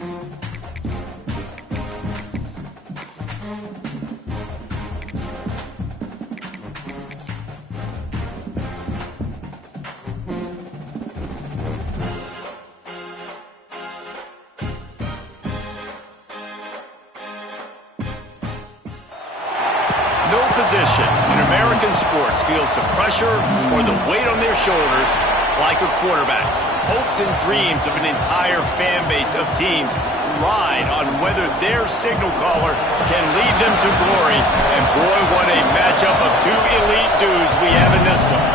No position in American sports feels the pressure or the weight on their shoulders like a quarterback. Hopes and dreams of an entire fan base of teams ride on whether their signal caller can lead them to glory. And boy, what a matchup of two elite dudes we have in this one.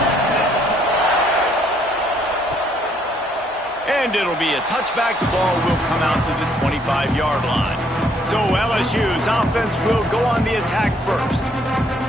And it'll be a touchback. The ball will come out to the 25-yard line. So LSU's offense will go on the attack first.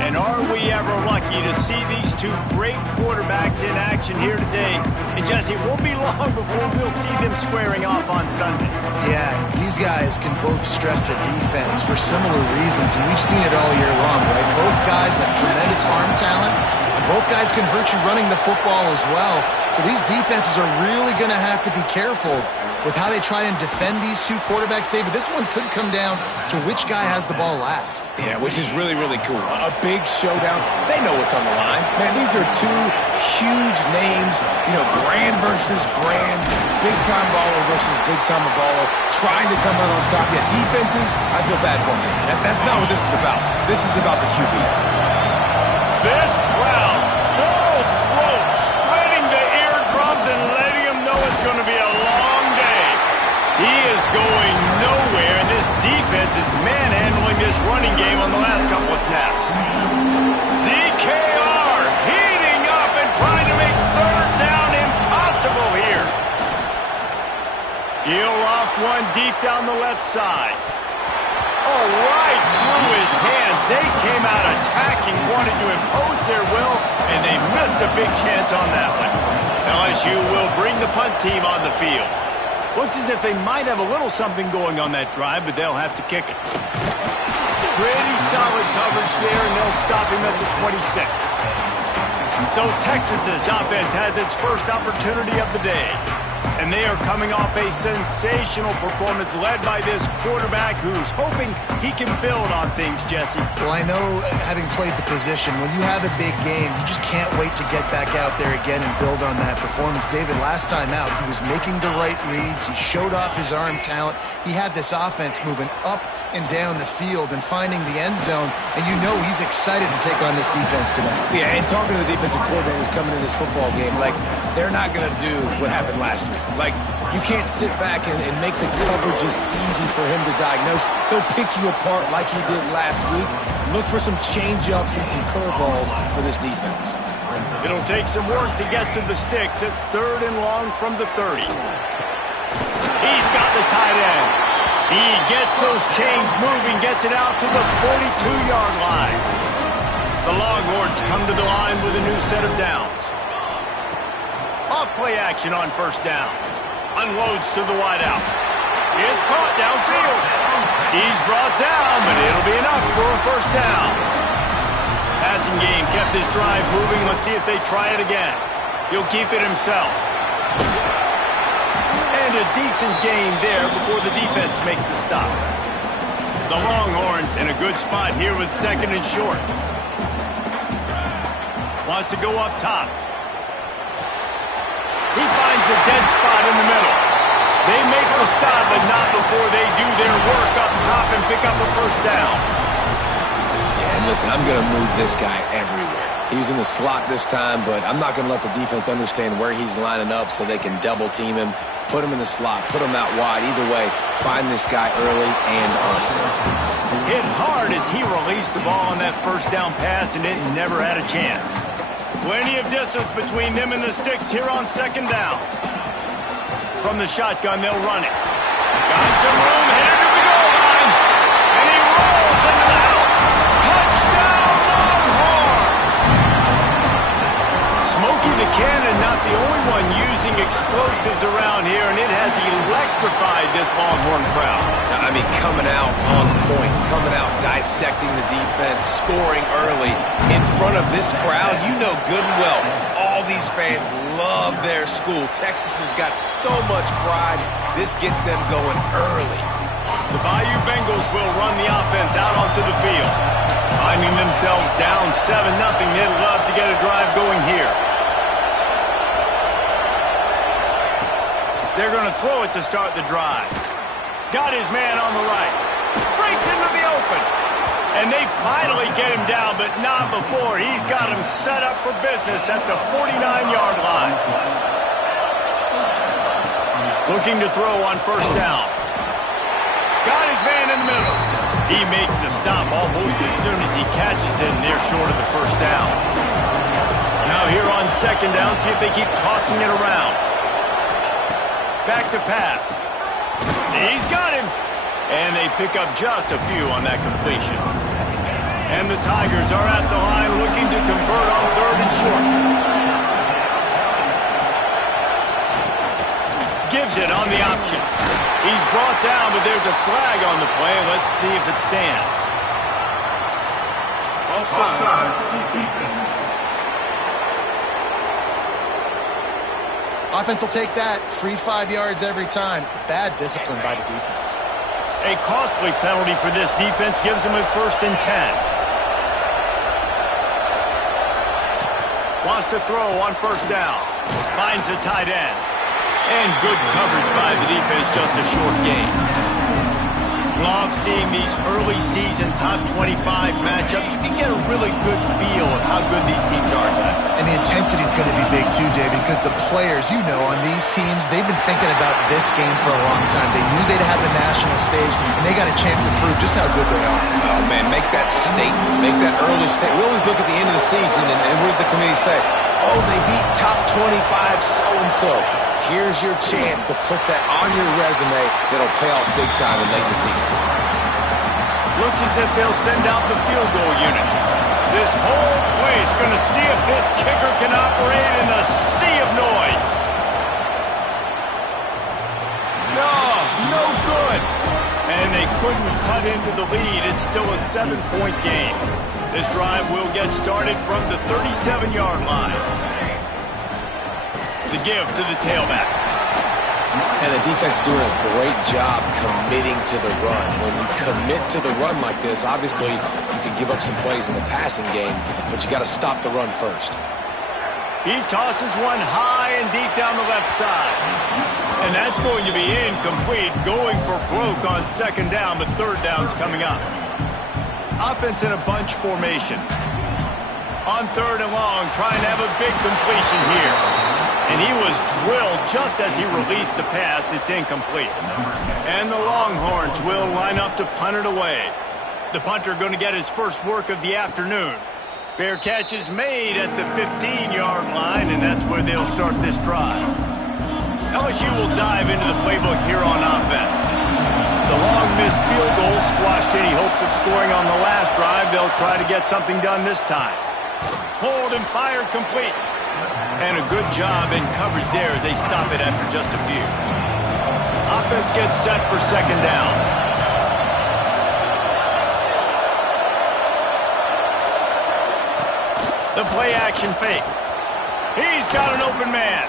And are we ever lucky to see these two great quarterbacks in action here today? And Jesse, it won't be long before we'll see them squaring off on Sundays. Yeah, these guys can both stress a defense for similar reasons, and we've seen it all year long, right? Both guys have tremendous arm talent, and both guys can hurt you running the football as well. So these defenses are really going to have to be careful with how they try and defend these two quarterbacks, David. This one could come down to which guy has the ball last. Yeah, which is really, really cool. A big showdown. They know what's on the line. Man, these are two huge names. You know, brand versus brand. Big-time baller versus big-time baller. Trying to come out on top. Yeah, defenses, I feel bad for them. That's not what this is about. This is about the QBs. This crowd, full throat, spreading the eardrums and letting them know it's going to be a long day. He is going nowhere, and this defense is manhandling this running game on the last couple of snaps. DKR heating up and trying to make third down impossible here. He'll off one deep down the left side. Oh, right through his hands. They came out attacking, wanted to impose their will, and they missed a big chance on that one. LSU will bring the punt team on the field. Looks as if they might have a little something going on that drive, but they'll have to kick it. Pretty solid coverage there, and they'll stop him at the 26. So Texas's offense has its first opportunity of the day. And they are coming off a sensational performance led by this quarterback who's hoping he can build on things, Jesse. Well, I know, having played the position, when you have a big game, you just can't wait to get back out there again and build on that performance. David, last time out, he was making the right reads. He showed off his arm talent. He had this offense moving up and down the field and finding the end zone. And you know he's excited to take on this defense today. Yeah, and talking to the defensive coordinators coming in this football game, like, they're not going to do what happened last week. Like, you can't sit back and make the coverages easy for him to diagnose. He'll pick you apart like he did last week. Look for some change-ups and some curveballs for this defense. It'll take some work to get to the sticks. It's third and long from the 30. He's got the tight end. He gets those chains moving, gets it out to the 42-yard line. The Longhorns come to the line with a new set of downs. Off-play action on first down. Unloads to the wideout. It's caught downfield. He's brought down, but it'll be enough for a first down. Passing game kept his drive moving. Let's see if they try it again. He'll keep it himself. And a decent gain there before the defense makes the stop. The Longhorns in a good spot here with second and short. Wants to go up top. He finds a dead spot in the middle. They make the stop, but not before they do their work up top and pick up a first down. Yeah, and listen, I'm going to move this guy everywhere. He's in the slot this time, but I'm not going to let the defense understand where he's lining up so they can double team him, put him in the slot, put him out wide. Either way, find this guy early and often. Hit hard as he released the ball on that first down pass, and it never had a chance. Plenty of distance between them and the sticks here on second down. From the shotgun, they'll run it. Got some room, headed to the goal line. And he rolls into the house. Touchdown, Longhorns! Smokey the Cannon, not the only one using explosives around here, and it has electrified this Longhorn crowd. I mean, coming out on point, coming out dissecting the defense, scoring early in front of this crowd. You know good and well all these fans love their school. Texas has got so much pride. This gets them going early. The Bayou Bengals will run the offense out onto the field. Finding themselves down 7-0, they'd love to get a drive going here. They're going to throw it to start the drive. Got his man on the right. Breaks into the open. And they finally get him down, but not before. He's got him set up for business at the 49-yard line. Looking to throw on first down. Got his man in the middle. He makes the stop almost as soon as he catches it, and they're short of the first down. Now here on second down, see if they keep tossing it around. Back to pass. He's got him. And they pick up just a few on that completion. And the Tigers are at the line looking to convert on third and short. Gives it on the option. He's brought down, but there's a flag on the play. Let's see if it stands. Offside. Offense will take that. Free 5 yards every time. Bad discipline by the defense. A costly penalty for this defense gives them a 1st and 10. Wants to throw on first down. Finds the tight end. And good coverage by the defense, just a short gain. Love seeing these early season top 25 matchups. You can get a really good feel of how good these teams are, guys. And the intensity is going to be big too, David, because the players, you know, on these teams, they've been thinking about this game for a long time. They knew they'd have the national stage, and they got a chance to prove just how good they are. Oh, man, make that statement. Make that early statement. We always look at the end of the season, and what does the committee say? Oh, they beat top 25 so-and-so. Here's your chance to put that on your resume that'll pay off big time in late in the season. Looks as if they'll send out the field goal unit. This whole place going to see if this kicker can operate in a sea of noise. No good. And they couldn't cut into the lead. It's still a 7-point game. This drive will get started from the 37-yard line. The give to the tailback. And the defense doing a great job committing to the run. When you commit to the run like this, obviously you can give up some plays in the passing game, but you got to stop the run first. He tosses one high and deep down the left side. And that's going to be incomplete, going for broke on second down, but third down's coming up. Offense in a bunch formation. On third and long, trying to have a big completion here. And he was drilled just as he released the pass. It's incomplete. And the Longhorns will line up to punt it away. The punter going to get his first work of the afternoon. Fair catch is made at the 15-yard line, and that's where they'll start this drive. LSU will dive into the playbook here on offense. The long missed field goal squashed any hopes of scoring on the last drive. They'll try to get something done this time. Pulled and fired complete. And a good job in coverage there as they stop it after just a few. Offense gets set for second down. The play action fake. He's got an open man.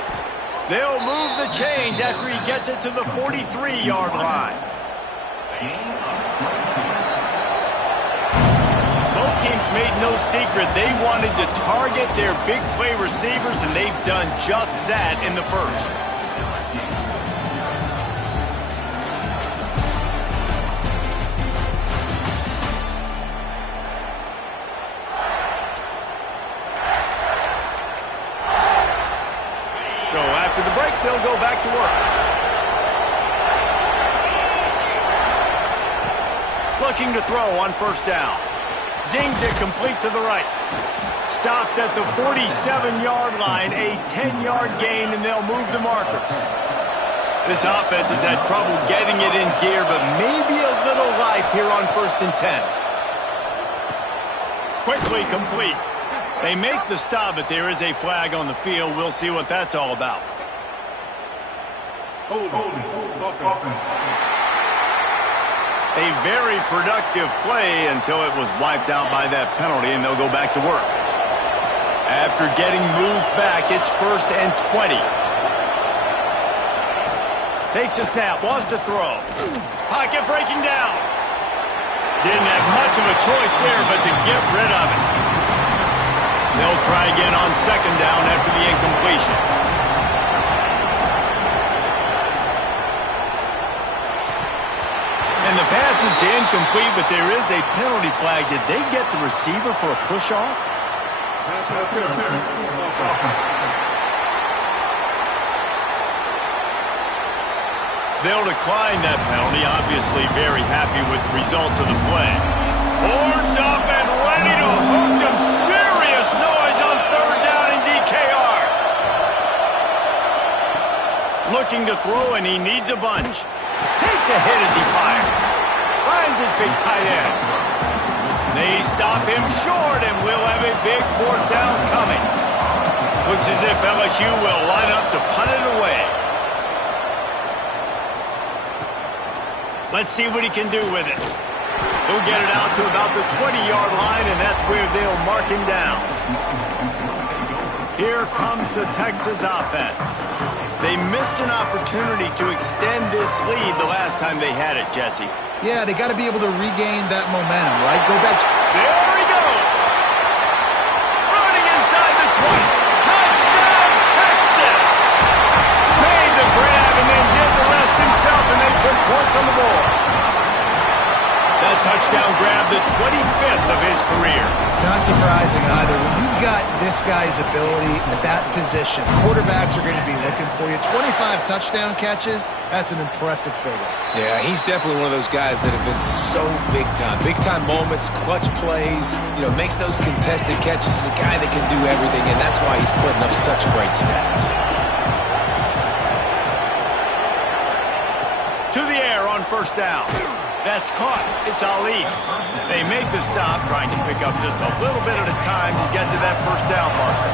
They'll move the chains after he gets it to the 43-yard line. Teams made no secret they wanted to target their big play receivers, and they've done just that in the first. So after the break, they'll go back to work. Looking to throw on first down. Zings it complete to the right. Stopped at the 47-yard line, a 10-yard gain, and they'll move the markers. This offense has had trouble getting it in gear, but maybe a little life here on 1st and 10. Quickly complete. They make the stop, but there is a flag on the field. We'll see what that's all about. Hold on. A very productive play until it was wiped out by that penalty, and they'll go back to work. After getting moved back, it's 1st and 20. Takes a snap, wants to throw. Pocket breaking down. Didn't have much of a choice there but to get rid of it. They'll try again on 2nd down after the incompletion. And the pass is incomplete, but there is a penalty flag. Did they get the receiver for a push-off? They'll decline that penalty, obviously very happy with the results of the play. Horns up and ready to hook them. Serious noise on 3rd down in DKR. Looking to throw, and he needs a bunch. Takes a hit as he fires. Finds his big tight end. They stop him short, and we'll have a big 4th down coming. Looks as if LSU will line up to punt it away. Let's see what he can do with it. He'll get it out to about the 20-yard line, and that's where they'll mark him down. Here comes the Texas offense. They missed an opportunity to extend this lead the last time they had it, Jesse. Yeah, they got to be able to regain that momentum, right? Go back. There he goes. Running inside the 20. Touchdown, Texas. Made the grab and then did the rest himself, and they put points on the board. That touchdown grab, the 25th of his career. Not surprising either. When you've got this guy's ability at that position, quarterbacks are going to be looking for you. 25 touchdown catches, that's an impressive figure. Yeah, he's definitely one of those guys that have been so big time. Big time moments, clutch plays, makes those contested catches. He's a guy that can do everything, and that's why he's putting up such great stats. To the air on 1st down. That's caught. It's Ali. They make the stop, trying to pick up just a little bit at a time to get to that 1st down marker.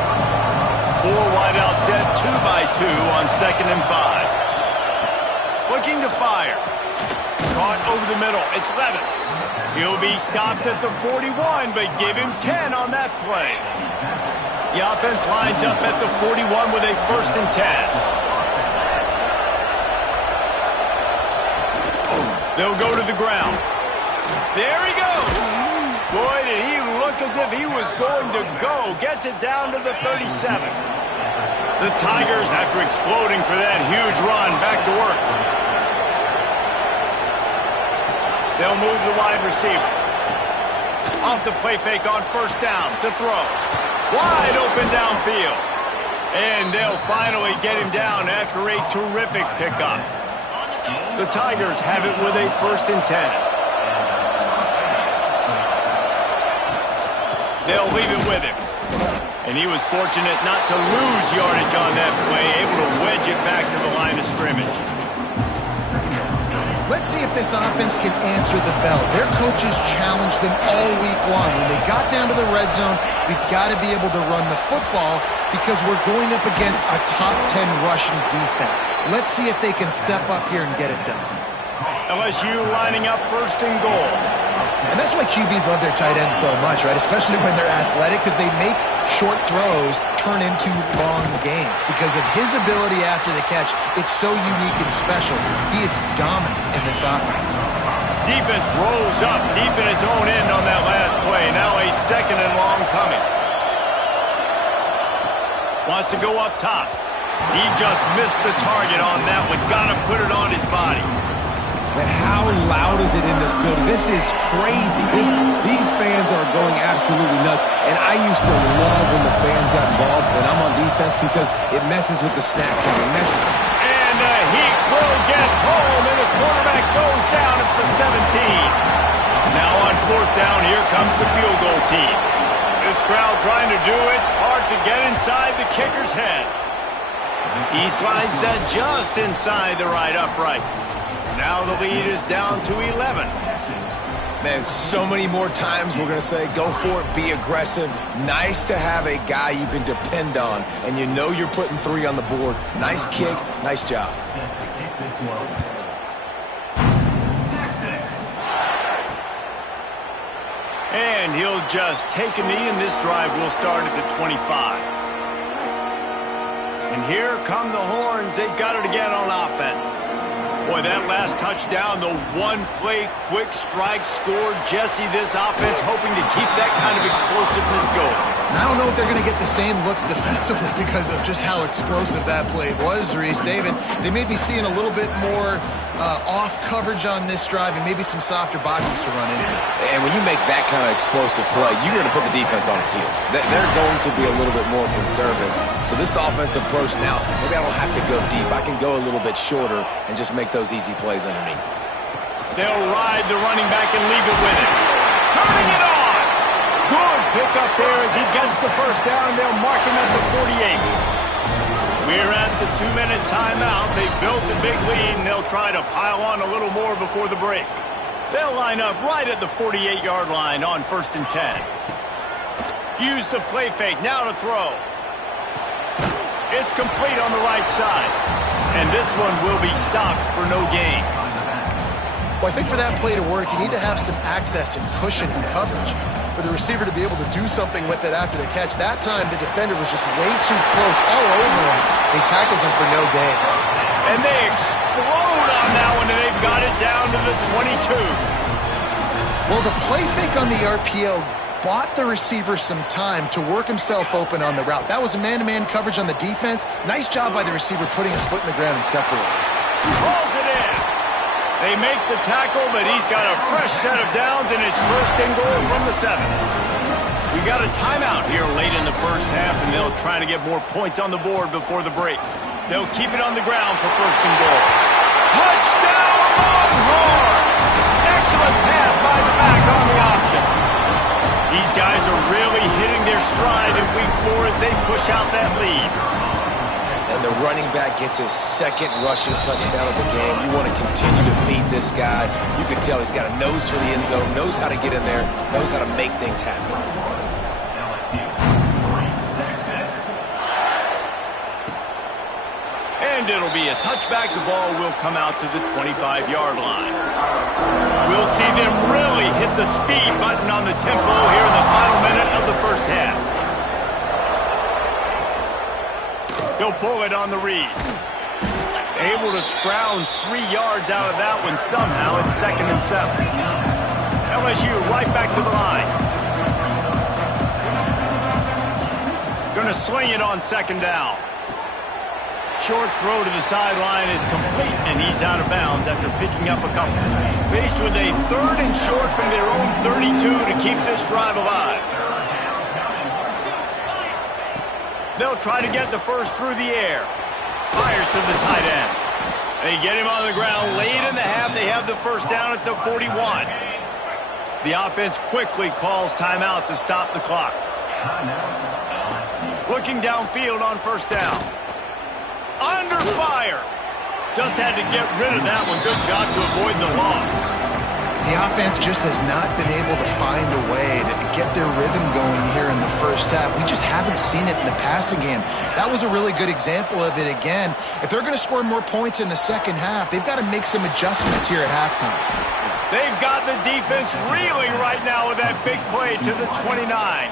4 wide out set, 2 by 2 on 2nd and 5. Looking to fire. Caught over the middle. It's Levis. He'll be stopped at the 41, but give him 10 on that play. The offense lines up at the 41 with a 1st and 10. They'll go to the ground. There he goes. Boy, did he look as if he was going to go. Gets it down to the 37. The Tigers, after exploding for that huge run, back to work. They'll move the wide receiver. Off the play fake on 1st down to throw. Wide open downfield. And they'll finally get him down after a terrific pickup. The Tigers have it with a 1st and 10. They'll leave it with him. And he was fortunate not to lose yardage on that play, able to wedge it back to the line of scrimmage. Let's see if this offense can answer the bell. Their coaches challenged them all week long. When they got down to the red zone, we've got to be able to run the football because we're going up against a top 10 rushing defense. Let's see if they can step up here and get it done. LSU lining up 1st and goal. And that's why QBs love their tight ends so much, right? Especially when they're athletic, because they make short throws turn into long games. Because of his ability after the catch, it's so unique and special. He is dominant in this offense. Defense rolls up deep in its own end on that last play. Now a 2nd and long coming. Wants to go up top. He just missed the target on that one. Got to put it on his body. And how loud is it in this building? This is crazy. These fans are going absolutely nuts. And I used to love when the fans got involved, and I'm on defense because it messes with the snap count. And the Heat will get home, and the quarterback goes down at the 17. Now on 4th down, here comes the field goal team. This crowd trying to do its part to get inside the kicker's head. He slides that just inside the right upright. Now the lead is down to 11. Man, so many more times we're going to say, go for it, be aggressive. Nice to have a guy you can depend on, and you know you're putting 3 on the board. Nice kick, nice job. And And he'll just take a knee, and this drive will start at the 25. And here come the horns. They've got it again on offense. Boy, that last touchdown, the one-play quick strike scored. Jesse, this offense hoping to keep that kind of explosiveness going. And I don't know if they're going to get the same looks defensively because of just how explosive that play was, Reese. David, they may be seeing a little bit more off coverage on this drive and maybe some softer boxes to run into. And when you make that kind of explosive play, you're going to put the defense on its heels. They're going to be a little bit more conservative. So this offensive approach now, maybe I don't have to go deep. I can go a little bit shorter and just make those easy plays underneath. They'll ride the running back and leave it with it. Turning it on! Good pickup there as he gets the first down. They'll mark him at the 48. We're at the 2-minute timeout. They've built a big lead, and they'll try to pile on a little more before the break. They'll line up right at the 48-yard line on 1st and 10. Use the play fake. Now to throw. It's complete on the right side. And this one will be stopped for no gain. Well, I think for that play to work, you need to have some access and cushion and coverage for the receiver to be able to do something with it after the catch. That time, the defender was just way too close, all over him. He tackles him for no gain. And they explode on that one, and they've got it down to the 22. Well, the play fake on the RPO bought the receiver some time to work himself open on the route. That was a man-to-man coverage on the defense. Nice job by the receiver putting his foot in the ground and separating. Hauls it in. They make the tackle, but he's got a fresh set of downs, and it's 1st and goal from the 7. We got a timeout here late in the first half, and they'll try to get more points on the board before the break. They'll keep it on the ground for 1st and goal. Touchdown, Longhorn! Excellent pass by the back on the option. These guys are really hitting their stride in week 4 as they push out that lead. And the running back gets his 2nd rushing touchdown of the game. You want to continue to feed this guy. You can tell he's got a nose for the end zone, knows how to get in there, knows how to make things happen. And it'll be a touchback. The ball will come out to the 25-yard line. We'll see them really hit the speed button on the tempo here in the final minute of the first half. He'll pull it on the read. Able to scrounge 3 yards out of that one somehow. It's 2nd and 7. LSU right back to the line. Gonna swing it on 2nd down. Short throw to the sideline is complete, and he's out of bounds after picking up a couple. Faced with a 3rd and short from their own 32 to keep this drive alive. They'll try to get the first through the air. Fires to the tight end. They get him on the ground late in the half. They have the first down at the 41. The offense quickly calls timeout to stop the clock. Looking downfield on 1st down. Under fire. Just had to get rid of that one. Good job to avoid the loss. The offense just has not been able to find a way to get their rhythm going here in the first half. We just haven't seen it in the passing game. That was a really good example of it again. If they're going to score more points in the second half, they've got to make some adjustments here at halftime. They've got the defense reeling right now with that big play to the 29.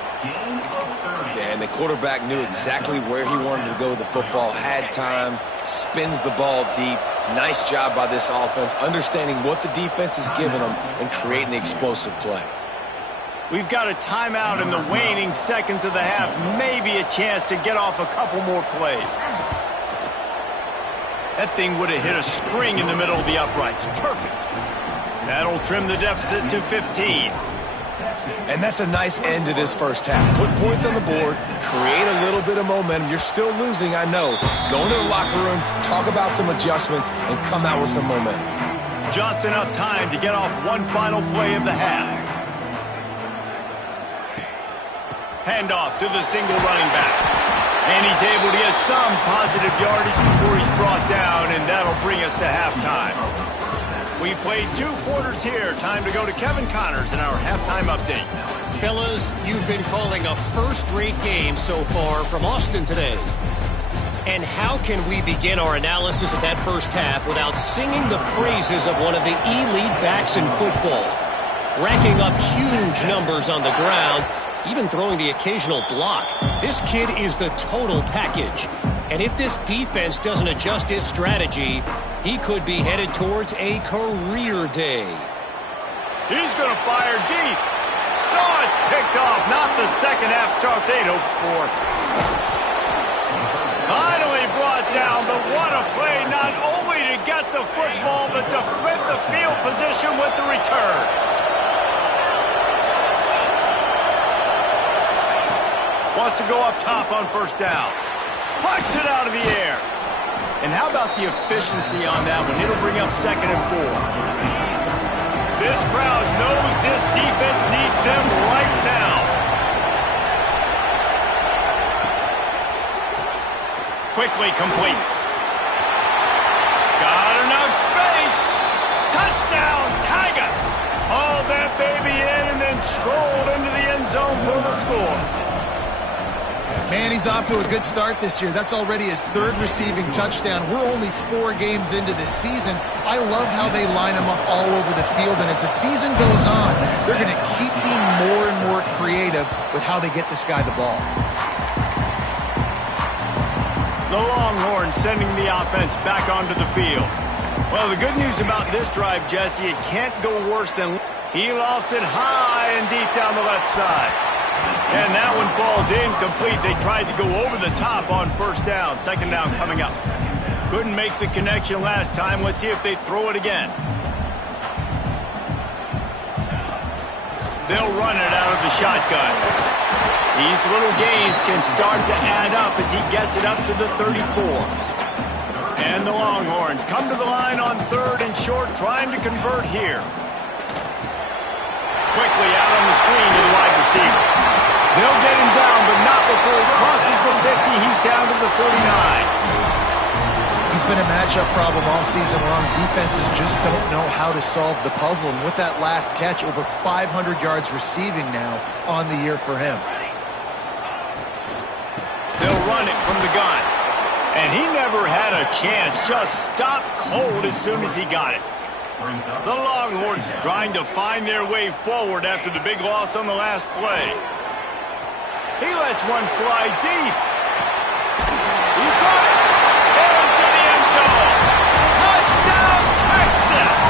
Yeah, and the quarterback knew exactly where he wanted to go with the football, had time, spins the ball deep. Nice job by this offense, understanding what the defense is giving them and creating the explosive play. We've got a timeout in the waning seconds of the half. Maybe a chance to get off a couple more plays. That thing would have hit a string in the middle of the uprights. Perfect. That'll trim the deficit to 15. And that's a nice end to this first half. Put points on the board, create a little bit of momentum. You're still losing, I know. Go into the locker room, talk about some adjustments, and come out with some momentum. Just enough time to get off one final play of the half. Handoff to the single running back. And he's able to get some positive yardage before he's brought down, and that'll bring us to halftime. We played 2 quarters here. Time to go to Kevin Connors in our halftime update. Fellas, you've been calling a first-rate game so far from Austin today. And how can we begin our analysis of that first half without singing the praises of one of the elite backs in football? racking up huge numbers on the ground, even throwing the occasional block. This kid is the total package. And if this defense doesn't adjust its strategy, he could be headed towards a career day. He's going to fire deep. Oh, it's picked off. Not the second half start they'd hoped for. Finally brought down, but what a play, not only to get the football, but to flip the field position with the return. Wants to go up top on first down. Pucks it out of the air. And how about the efficiency on that one? It'll bring up 2nd and 4. This crowd knows this defense needs them right now. Quickly complete. Got enough space. Touchdown, Tigers. Hauled that baby in and then strolled into the end zone for the score. Man, he's off to a good start this year. That's already his 3rd receiving touchdown. We're only 4 games into this season. I love how they line him up all over the field, and as the season goes on, they're going to keep being more and more creative with how they get this guy the ball. The Longhorns sending the offense back onto the field. Well, the good news about this drive, Jesse, it can't go worse than he lofts it high and deep down the left side. And that one falls incomplete. They tried to go over the top on first down. 2nd down coming up. Couldn't make the connection last time. Let's see if they throw it again. They'll run it out of the shotgun. These little gains can start to add up as he gets it up to the 34. And the Longhorns come to the line on 3rd and short, trying to convert here. Quickly out on the screen to the wide receiver. They'll get him down, but not before he crosses the 50. He's down to the 49. He's been a matchup problem all season long. Defenses just don't know how to solve the puzzle. And with that last catch, over 500 yards receiving now on the year for him. They'll run it from the gun. And he never had a chance. Just stopped cold as soon as he got it. The Longhorns trying to find their way forward after the big loss on the last play. He lets one fly deep. He caught it. Into the end zone. Touchdown, Texas!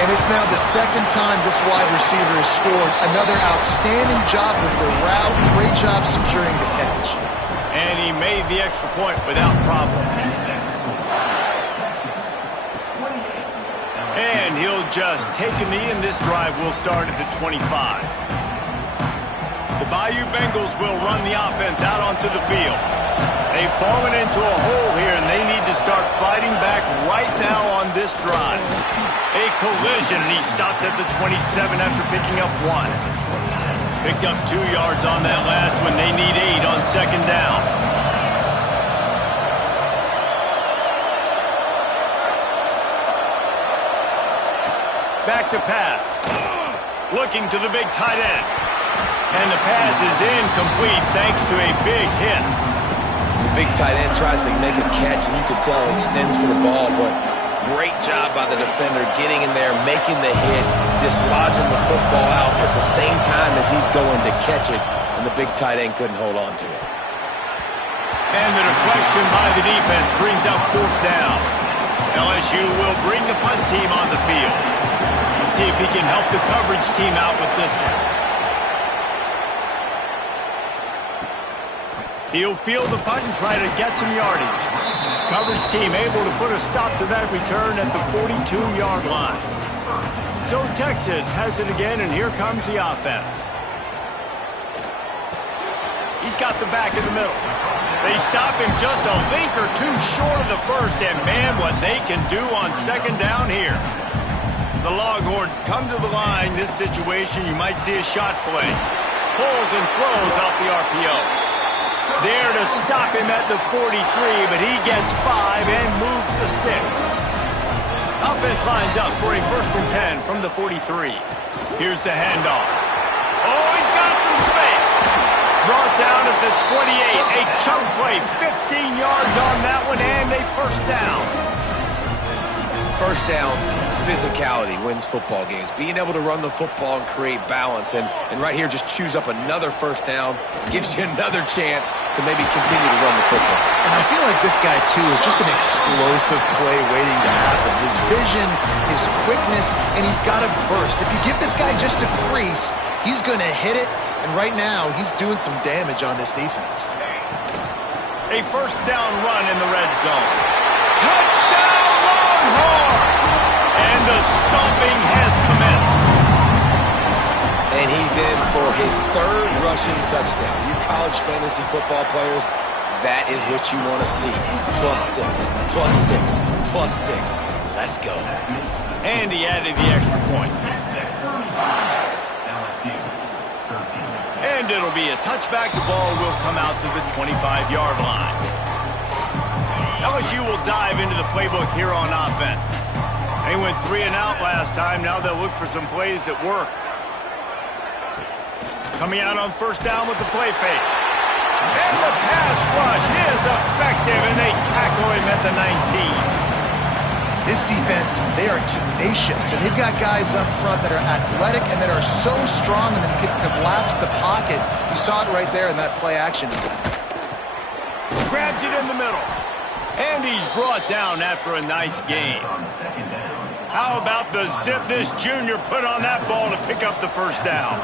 And it's now the 2nd time this wide receiver has scored. Another outstanding job with the route. Great job securing the catch. And he made the extra point without problem. And he'll just take a knee, and this drive will start at the 25. The Bayou Bengals will run the offense out onto the field. They've fallen into a hole here, and they need to start fighting back right now on this drive. A collision, and he stopped at the 27 after picking up 1. Picked up 2 yards on that last one. They need 8 on 2nd down. Back to pass. Looking to the big tight end. And the pass is incomplete thanks to a big hit. The big tight end tries to make a catch, and you can tell he extends for the ball, but great job by the defender getting in there, making the hit, dislodging the football out at the same time as he's going to catch it, and the big tight end couldn't hold on to it. And the deflection by the defense brings up 4th down. LSU will bring the punt team on the field. Let's see if he can help the coverage team out with this one. He'll field the punt and try to get some yardage. Coverage team able to put a stop to that return at the 42-yard line. So Texas has it again, and here comes the offense. He's got the back in the middle. They stop him just a link or 2 short of the first, and man, what they can do on 2nd down here. The Longhorns come to the line. This situation, you might see a shot play. Pulls and throws off the RPO. There to stop him at the 43, but he gets 5 and moves the sticks. Offense lines up for a 1st and 10 from the 43. Here's the handoff. Oh, he's got some space. Brought down at the 28. A chunk play, 15 yards on that one, and a 1st down. First down, physicality wins football games. Being able to run the football and create balance. And right here, just choose up another first down. Gives you another chance to maybe continue to run the football. And I feel like this guy, too, is just an explosive play waiting to happen. His vision, his quickness, and he's got a burst. If you give this guy just a crease, he's going to hit it. And right now, he's doing some damage on this defense. A first down run in the red zone. Touchdown, Longhorns! And the stomping has commenced. And he's in for his third rushing touchdown. You college fantasy football players, that is what you want to see. +6, +6, +6. Let's go. And he added the extra point. And it'll be a touchback. The ball will come out to the 25-yard line. LSU will dive into the playbook here on offense. They went 3 and out last time. Now they'll look for some plays that work. Coming out on first down with the play fake. And the pass rush is effective, and they tackle him at the 19. This defense, they are tenacious, and they've got guys up front that are athletic and that are so strong and that can collapse the pocket. You saw it right there in that play action attack. Grabs it in the middle. And he's brought down after a nice game. How about the zip this junior put on that ball to pick up the first down?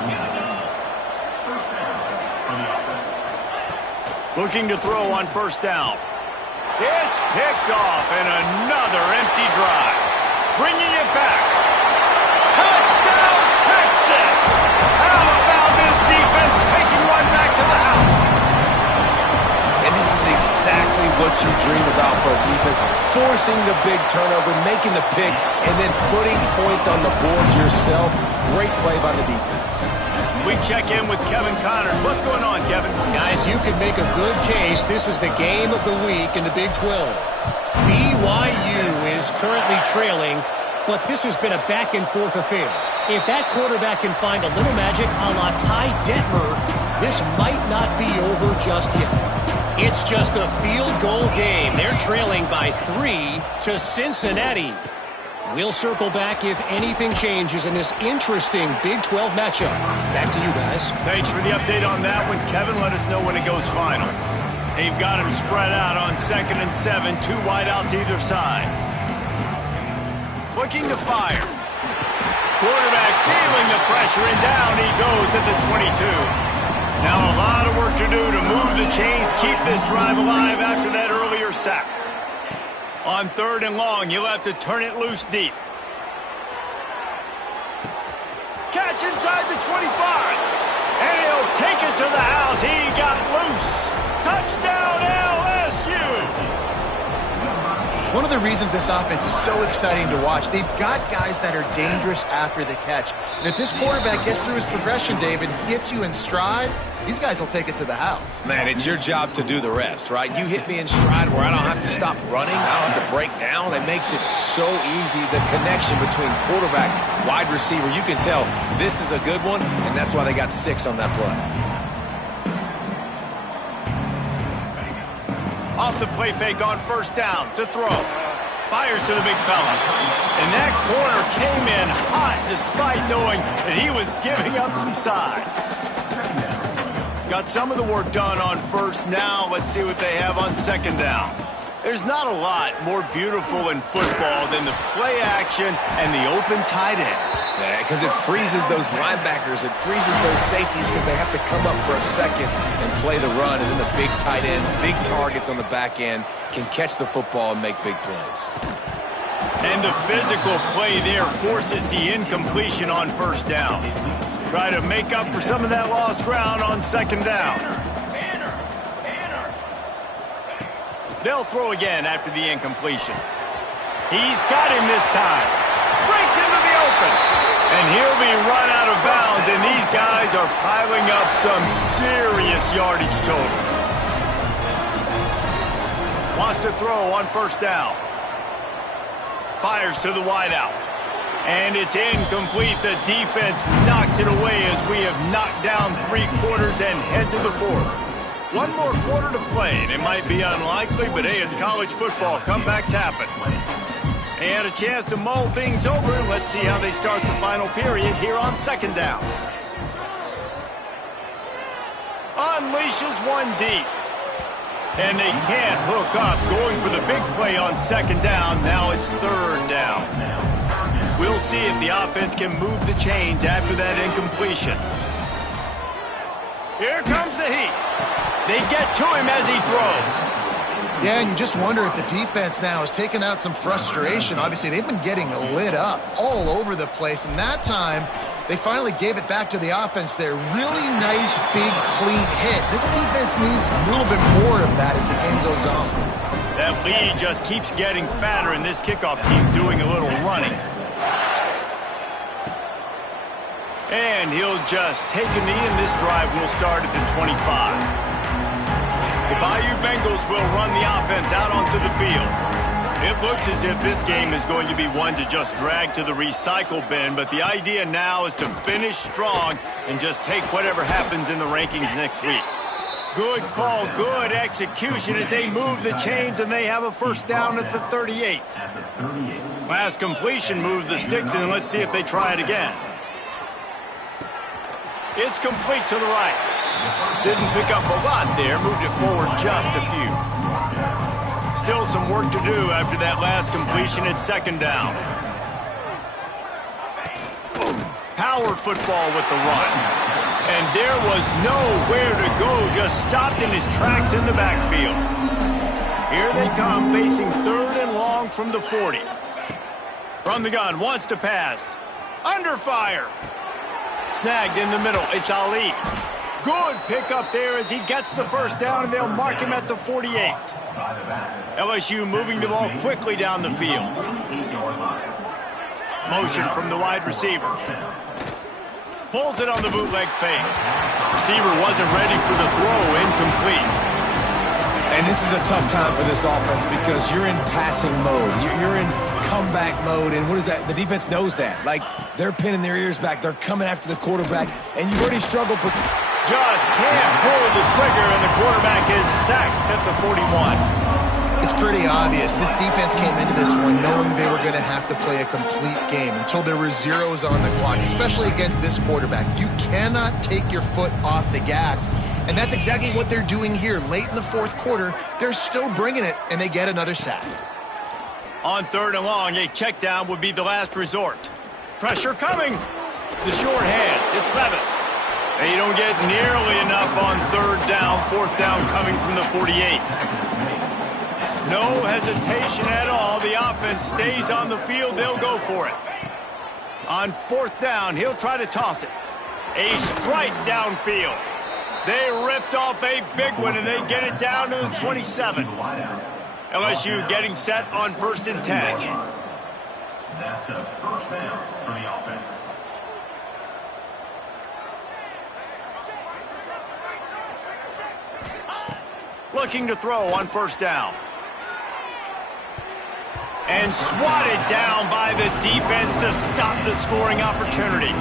Looking to throw on first down. It's picked off, and another empty drive. Bringing it back. Touchdown, Texas! How about this defense taking one back to the house? And this is exactly what you dream about for a defense. Forcing the big turnover, making the pick, and then putting points on the board yourself. Great play by the defense. We check in with Kevin Connors. What's going on, Kevin? Guys, you can make a good case. This is the game of the week in the Big 12. BYU is currently trailing, but this has been a back-and-forth affair. If that quarterback can find a little magic a la Ty Detmer, this might not be over just yet. It's just a field goal game. They're trailing by 3 to Cincinnati. We'll circle back if anything changes in this interesting Big 12 matchup. Back to you guys. Thanks for the update on that one, Kevin. Let us know when it goes final. They've got him spread out on 2nd and 7, 2 wide out to either side. Looking to fire. Quarterback feeling the pressure, and down he goes at the 22. Now a lot of work to do to move the chains, keep this drive alive after that earlier sack. On 3rd and long, you'll have to turn it loose deep. Catch inside the 25. And he'll take it to the house. He got loose. Touchdown, LSU. One of the reasons this offense is so exciting to watch, they've got guys that are dangerous after the catch. And if this quarterback gets through his progression, David, hits you in stride, these guys will take it to the house. Man, it's your job to do the rest, right? You hit me in stride where I don't have to stop running. I don't have to break down. It makes it so easy. The connection between quarterback, wide receiver, you can tell this is a good one, and that's why they got 6 on that play. Off the play fake on first down to throw. Fires to the big fella. And that corner came in hot despite knowing that he was giving up some size. Got some of the work done on first. Now let's see what they have on 2nd down. There's not a lot more beautiful in football than the play action and the open tight end. Yeah, because it freezes those linebackers. It freezes those safeties because they have to come up for a second and play the run. And then the big tight ends, big targets on the back end can catch the football and make big plays. And the physical play there forces the incompletion on first down. Try to make up for some of that lost ground on 2nd down. They'll throw again after the incompletion. He's got him this time. Breaks into the open. And he'll be run out of bounds, and these guys are piling up some serious yardage totals. Wants to throw on first down. Fires to the wideout. And it's incomplete. The defense knocks it away as we have knocked down 3 quarters and head to the 4th. 1 more quarter to play, and it might be unlikely, but hey, it's college football. Comebacks happen. And a chance to mull things over. Let's see how they start the final period here on second down. Unleashes one deep. And they can't hook up. Going for the big play on second down. Now it's third down. We'll see if the offense can move the chains after that incompletion. Here comes the heat. They get to him as he throws. Yeah, and you just wonder if the defense now has taken out some frustration. Obviously, they've been getting lit up all over the place, and that time they finally gave it back to the offense there. Really nice, big, clean hit. This defense needs a little bit more of that as the game goes on. That lead just keeps getting fatter, and this kickoff team doing a little running. And he'll just take a knee, and this drive will start at the 25. The Bayou Bengals will run the offense out onto the field. It looks as if this game is going to be one to just drag to the recycle bin, but the idea now is to finish strong and just take whatever happens in the rankings next week. Good call, good execution as they move the chains, and they have a first down at the 38. Last completion moved the sticks, and let's see if they try it again. It's complete to the right. Didn't pick up a lot there, moved it forward just a few. Still some work to do after that last completion at second down. Power football with the run. And there was nowhere to go, just stopped in his tracks in the backfield. Here they come, facing third and long from the 40. From the gun, wants to pass. Under fire. Snagged in the middle, it's Ali. Good pickup there as he gets the first down, and they'll mark him at the 48. LSU moving the ball quickly down the field. Motion from the wide receiver. Pulls it on the bootleg fake. Receiver wasn't ready for the throw, incomplete. And this is a tough time for this offense because you're in passing mode. You're in comeback mode, and what is that? The defense knows that. Like, they're pinning their ears back. They're coming after the quarterback, and you've already struggled. But just can't pull the trigger, and the quarterback is sacked at the 41. It's pretty obvious. This defense came into this one knowing they were going to have to play a complete game until there were zeros on the clock, especially against this quarterback. You cannot take your foot off the gas, and that's exactly what they're doing here. Late in the fourth quarter, they're still bringing it, and they get another sack. On third and long, a check down would be the last resort. Pressure coming. The short hands. It's Levis. They don't get nearly enough on third down. Fourth down coming from the 48. No hesitation at all. The offense stays on the field. They'll go for it. On fourth down, he'll try to toss it. A strike downfield. They ripped off a big one, and they get it down to the 27. LSU getting set on 1st and 10. That's a first down for the offense. Looking to throw on first down. And swatted down by the defense to stop the scoring opportunity.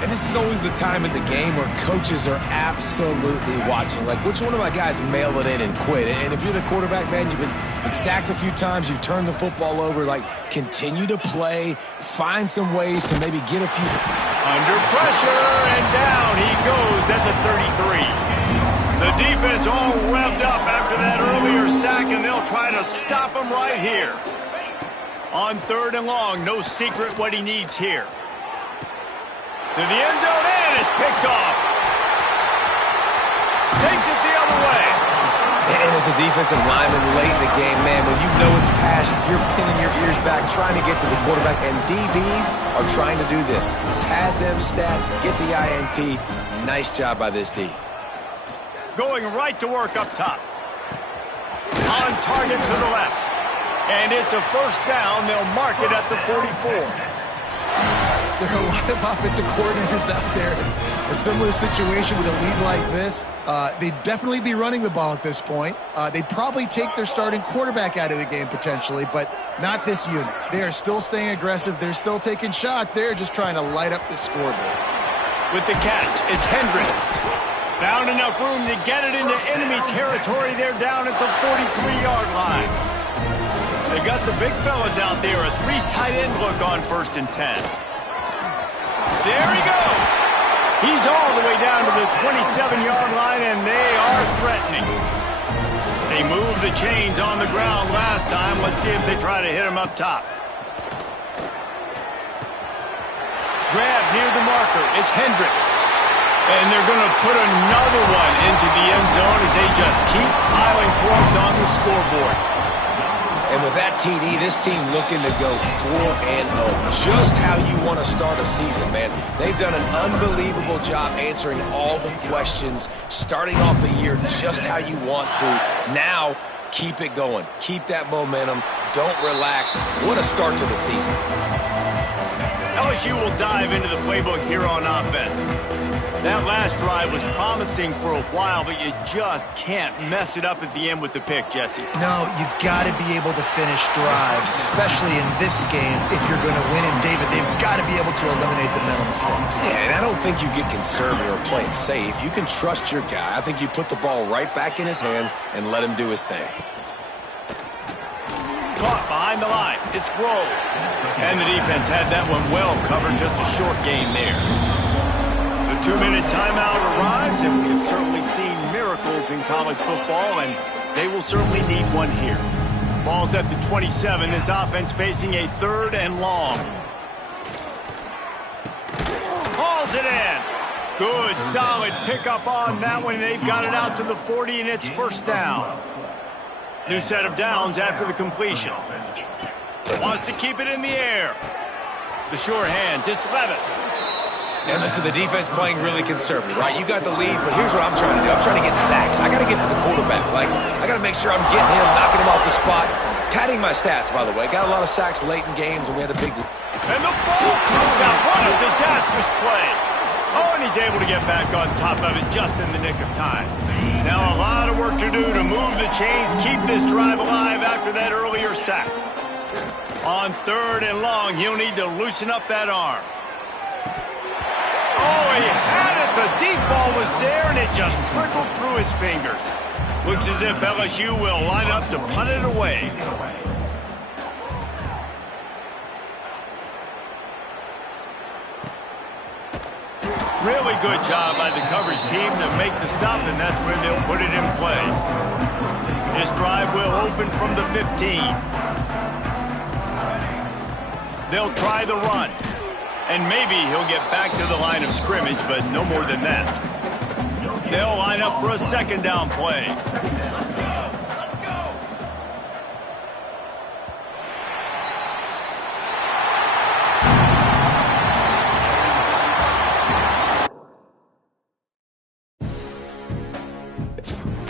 And this is always the time in the game where coaches are absolutely watching. Like, which one of my guys mail it in and quit? And if you're the quarterback, man, you've been sacked a few times, you've turned the football over. Like, continue to play, find some ways to maybe get a few. Under pressure, and down he goes at the 33. The defense all revved up after that earlier sack, and they'll try to stop him right here. On third and long, no secret what he needs here. To the end zone, and it's picked off. Takes it the other way. And as a defensive lineman late in the game, man, when you know it's passion, you're pinning your ears back, trying to get to the quarterback, and DBs are trying to do this. Pad them stats, get the INT. Nice job by this D. Going right to work up top. On target to the left. And it's a first down. They'll mark it at the 44. There are a lot of offensive coordinators out there. A similar situation with a lead like this. They'd definitely be running the ball at this point. They'd probably take their starting quarterback out of the game potentially, but not this unit. They are still staying aggressive. They're still taking shots. They're just trying to light up the scoreboard. With the catch, it's Hendricks. Found enough room to get it into enemy territory. They're down at the 43-yard line. They got the big fellas out there. A 3 tight end look on 1st and 10. There he goes. He's all the way down to the 27-yard line, and they are threatening. They moved the chains on the ground last time. Let's see if they try to hit him up top. Grab near the marker. It's Hendricks. And they're going to put another one into the end zone as they just keep piling points on the scoreboard. And with that TD, this team looking to go 4-0. Just how you want to start a season, man. They've done an unbelievable job answering all the questions, starting off the year just how you want to. Now, keep it going. Keep that momentum. Don't relax. What a start to the season. LSU will dive into the playbook here on offense. That last drive was promising for a while, but you just can't mess it up at the end with the pick, Jesse. No, you got to be able to finish drives, especially in this game. If you're going to win, and David, they've got to be able to eliminate the mental mistakes. Yeah, and I don't think you get conservative or play it safe. You can trust your guy. I think you put the ball right back in his hands and let him do his thing. Caught behind the line. It's Rowe. And the defense had that one well covered. Just a short gain there. The 2-minute timeout arrives, and we've certainly seen miracles in college football, and they will certainly need one here. Ball's at the 27. This offense facing a 3rd and long. Hauls it in. Good, solid pickup on that one. They've got it out to the 40, and it's 1st down. New set of downs after the completion. Wants to keep it in the air. The sure hands. It's Levis. And listen, the defense playing really conservative, right? You got the lead, but here's what I'm trying to do. I'm trying to get sacks. I got to get to the quarterback. I got to make sure I'm getting him, knocking him off the spot. Padding my stats, by the way. Got a lot of sacks late in games, and we had a big... And the ball comes out. What a disastrous play. Oh, and he's able to get back on top of it just in the nick of time. Now a lot of work to do to move the chains, keep this drive alive after that earlier sack. On 3rd and long, he'll need to loosen up that arm. Oh, he had it. The deep ball was there, and it just trickled through his fingers. Looks as if LSU will line up to punt it away. Really good job by the coverage team to make the stop, and that's where they'll put it in play. This drive will open from the 15. They'll try the run. And maybe he'll get back to the line of scrimmage, but no more than that. They'll line up for a 2nd down play.